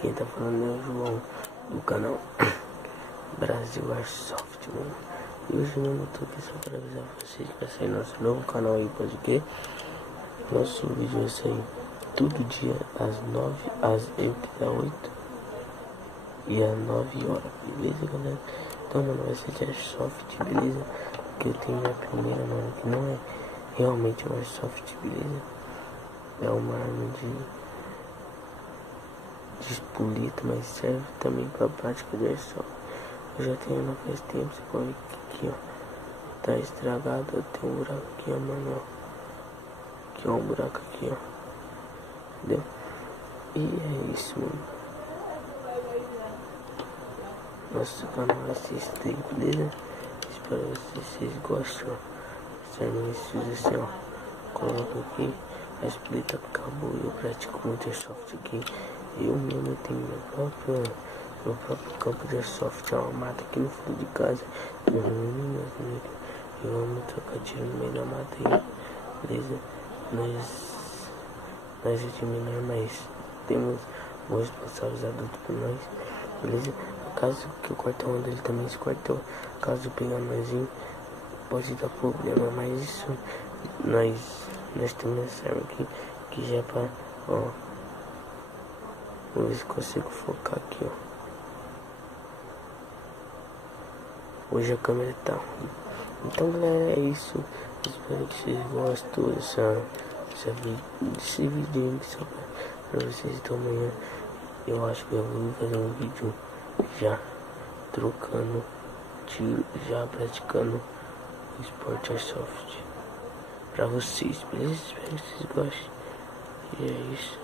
Quem tá falando é o João, do canal Brasil Airsoft, mano. E hoje mesmo eu tô aqui só pra avisar vocês que vai sair nosso novo canal aí, pode crer. Nosso vídeo vai sair todo dia às 9, às 8 e às 9 horas, beleza, galera? Então, mano, vai ser de Airsoft, beleza? Porque eu tenho minha primeira, mano, que não é realmente um Airsoft, beleza? É uma arma de espoleta, mas serve também pra prática de airsoft. Eu já tenho ela faz tempo, você pode ver que aqui, ó, tá estragada, tem um buraco aqui, ó, mano, ó. Aqui, ó, um buraco aqui, ó, entendeu? E é isso, mano. Nosso canal assiste aí, beleza? Espero que vocês gostem, ó. Essa arma assim, ó, coloca aqui, a espoleta acabou, eu pratico muito airsoft aqui. Eu mesmo tenho meu próprio campo de airsoft, é uma mata aqui no fundo de casa. Eu amo trocar tiro no meio da mata aí, beleza? Nós é de menor, mas temos bons responsáveis adultos por nós, beleza? Caso que o quartel dele também se quartel, caso pegar nós, pode dar problema, mas isso nós temos essa arma aqui que já é pra, ó. Vou ver se consigo focar aqui, ó. Hoje a câmera tá ruim. Então, galera, é isso. Espero que vocês gostem desse vídeo só pra vocês. Então, amanhã eu acho que eu vou fazer um vídeo já trocando tiro, já praticando esporte airsoft pra vocês, beleza? Espero que vocês gostem. E é isso.